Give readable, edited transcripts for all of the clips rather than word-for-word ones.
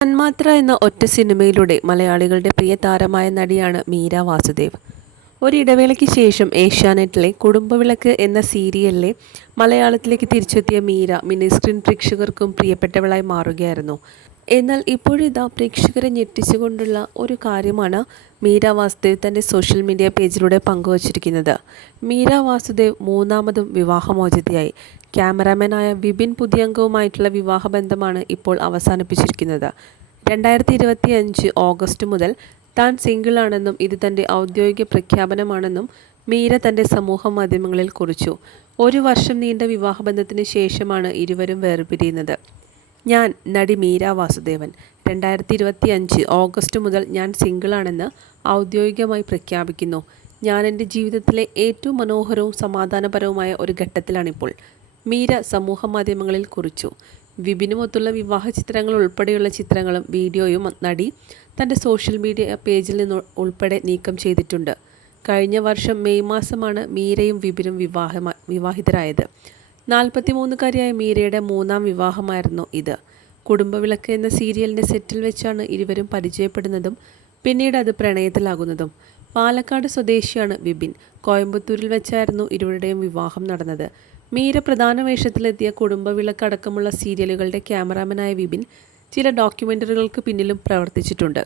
തന്മാത്ര എന്ന ഒറ്റ സിനിമയിലൂടെ മലയാളികളുടെ പ്രിയ താരമായ നടിയാണ് മീര വാസുദേവ്. ഒരിടവേളയ്ക്ക് ശേഷം ഏഷ്യാനെറ്റിലെ കുടുംബവിളക്ക് എന്ന സീരിയലിലെ മലയാളത്തിലേക്ക് തിരിച്ചെത്തിയ മീര മിനി സ്ക്രീൻ പ്രേക്ഷകർക്കും പ്രിയപ്പെട്ടവളായി മാറുകയായിരുന്നു. എന്നാൽ ഇപ്പോഴിതാ പ്രേക്ഷകരെ ഞെട്ടിച്ചുകൊണ്ടുള്ള ഒരു കാര്യമാണ് മീര വാസുദേവ് തൻ്റെ സോഷ്യൽ മീഡിയ പേജിലൂടെ പങ്കുവച്ചിരിക്കുന്നത്. മീര വാസുദേവ് മൂന്നാമതും വിവാഹമോചിതയായി. ക്യാമറാമാനായ വിപിൻ പുതിയംഗവുമായിട്ടുള്ള വിവാഹബന്ധമാണ് ഇപ്പോൾ അവസാനിപ്പിച്ചിരിക്കുന്നത്. 2025 ഓഗസ്റ്റ് മുതൽ താൻ സിംഗിളാണെന്നും ഇത് തൻ്റെ ഔദ്യോഗിക പ്രഖ്യാപനമാണെന്നും മീര തൻ്റെ സമൂഹ മാധ്യമങ്ങളിൽ കുറിച്ചു. 1 വർഷം നീണ്ട വിവാഹബന്ധത്തിന് ശേഷമാണ് ഇരുവരും വേർപിരിയുന്നത്. ഞാൻ നടി മീര വാസുദേവൻ 2025 ഓഗസ്റ്റ് മുതൽ ഞാൻ സിംഗിളാണെന്ന് ഔദ്യോഗികമായി പ്രഖ്യാപിക്കുന്നു. ഞാൻ എൻ്റെ ജീവിതത്തിലെ ഏറ്റവും മനോഹരവും സമാധാനപരവുമായ ഒരു ഘട്ടത്തിലാണിപ്പോൾ, മീര സമൂഹ മാധ്യമങ്ങളിൽ കുറിച്ചു. വിപിനുമൊത്തുള്ള വിവാഹ ചിത്രങ്ങൾ ഉൾപ്പെടെയുള്ള ചിത്രങ്ങളും വീഡിയോയും നടി തൻ്റെ സോഷ്യൽ മീഡിയ പേജിൽ നിന്ന് ഉൾപ്പെടെ നീക്കം ചെയ്തിട്ടുണ്ട്. കഴിഞ്ഞ വർഷം മെയ് മാസമാണ് മീരയും വിപിനും വിവാഹിതരായത്. 43-കാരിയായ മീരയുടെ മൂന്നാം വിവാഹമായിരുന്നു ഇത്. കുടുംബവിളക്ക് എന്ന സീരിയലിൻ്റെ സെറ്റിൽ വെച്ചാണ് ഇരുവരും പരിചയപ്പെടുന്നതും പിന്നീട് അത് പ്രണയത്തിലാകുന്നതും. പാലക്കാട് സ്വദേശിയാണ് വിപിൻ. കോയമ്പത്തൂരിൽ വെച്ചായിരുന്നു ഇരുവരുടെയും വിവാഹം നടന്നത്. മീര പ്രധാന വേഷത്തിലെത്തിയ കുടുംബവിളക്ക് അടക്കമുള്ള സീരിയലുകളുടെ ക്യാമറാമാനായ വിപിൻ ചില ഡോക്യുമെൻ്ററികൾക്ക് പിന്നിലും പ്രവർത്തിച്ചിട്ടുണ്ട്.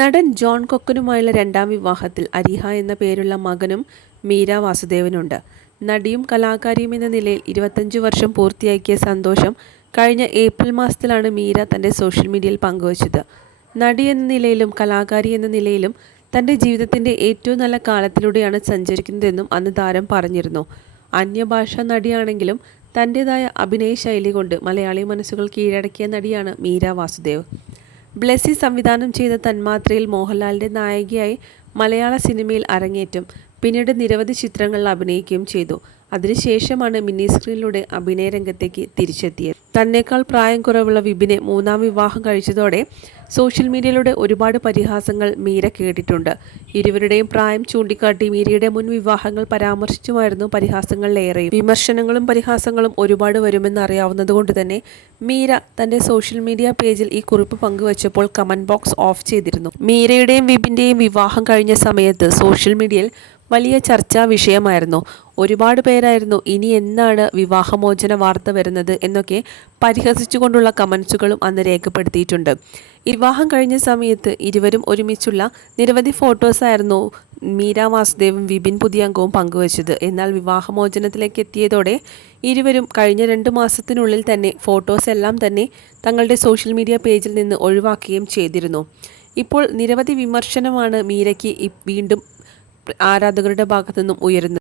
നടൻ ജോൺ കൊക്കനുമായുള്ള രണ്ടാം വിവാഹത്തിൽ അരിഹ എന്ന പേരുള്ള മകനും മീര വാസുദേവനുണ്ട്. നടിയും കലാകാരിയും എന്ന നിലയിൽ 25 വർഷം പൂർത്തിയാക്കിയ സന്തോഷം കഴിഞ്ഞ ഏപ്രിൽ മാസത്തിലാണ് മീര തൻ്റെ സോഷ്യൽ മീഡിയയിൽ പങ്കുവച്ചത്. നടി എന്ന നിലയിലും കലാകാരി എന്ന നിലയിലും തൻ്റെ ജീവിതത്തിൻ്റെ ഏറ്റവും നല്ല കാലത്തിലൂടെയാണ് സഞ്ചരിക്കുന്നതെന്നും അന്ന് താരം പറഞ്ഞിരുന്നു. അന്യഭാഷാ നടിയാണെങ്കിലും തൻ്റേതായ അഭിനയ ശൈലി കൊണ്ട് മലയാളി മനസ്സുകൾ കീഴടക്കിയ നടിയാണ് മീര വാസുദേവ്. ബ്ലെസ്സി സംവിധാനം ചെയ്ത തന്മാത്രയിൽ മോഹൻലാലിൻ്റെ നായികയായി മലയാള സിനിമയിൽ അരങ്ങേറ്റം. പിന്നീട് നിരവധി ചിത്രങ്ങളിൽ അഭിനയിക്കുകയും ചെയ്തു. അതിനുശേഷമാണ് മിനി സ്ക്രീനിലൂടെ അഭിനയ രംഗത്തേക്ക് തിരിച്ചെത്തിയത്. തന്നേക്കാൾ പ്രായം കുറവുള്ള വിപിനെ മൂന്നാം വിവാഹം കഴിച്ചതോടെ സോഷ്യൽ മീഡിയയിലൂടെ ഒരുപാട് പരിഹാസങ്ങൾ മീര കേട്ടിട്ടുണ്ട്. ഇരുവരുടെയും പ്രായം ചൂണ്ടിക്കാട്ടി മീരയുടെ മുൻ വിവാഹങ്ങൾ പരാമർശിച്ചുമായിരുന്നു പരിഹാസങ്ങളിലേറെയും. വിമർശനങ്ങളും പരിഹാസങ്ങളും ഒരുപാട് വരുമെന്ന് അറിയാവുന്നതുകൊണ്ട് തന്നെ മീര തൻ്റെ സോഷ്യൽ മീഡിയ പേജിൽ ഈ കുറിപ്പ് പങ്കുവച്ചപ്പോൾ കമൻറ്റ് ബോക്സ് ഓഫ് ചെയ്തിരുന്നു. മീരയുടെയും വിപിൻ്റെയും വിവാഹം കഴിഞ്ഞ സമയത്ത് സോഷ്യൽ മീഡിയയിൽ വലിയ ചർച്ചാ വിഷയമായിരുന്നു. ഒരുപാട് പേരായിരുന്നു ഇനി എന്നാണ് വിവാഹമോചന വാർത്ത വരുന്നത് എന്നൊക്കെ പരിഹസിച്ചുകൊണ്ടുള്ള കമൻസുകളും അന്ന് രേഖപ്പെടുത്തിയിട്ടുണ്ട്. വിവാഹം കഴിഞ്ഞ സമയത്ത് ഇരുവരും ഒരുമിച്ചുള്ള നിരവധി ഫോട്ടോസായിരുന്നു മീര വാസുദേവും വിപിൻ പുതിയംഗവും പങ്കുവച്ചത്. എന്നാൽ വിവാഹമോചനത്തിലേക്ക് എത്തിയതോടെ ഇരുവരും കഴിഞ്ഞ 2 മാസത്തിനുള്ളിൽ തന്നെ ഫോട്ടോസ് എല്ലാം തന്നെ തങ്ങളുടെ സോഷ്യൽ മീഡിയ പേജിൽ നിന്ന് ഒഴിവാക്കുകയും ചെയ്തിരുന്നു. ഇപ്പോൾ നിരവധി വിമർശനമാണ് മീരയ്ക്ക് വീണ്ടും ആരാധകരുടെ ഭാഗത്തു നിന്നും ഉയരുന്നത്.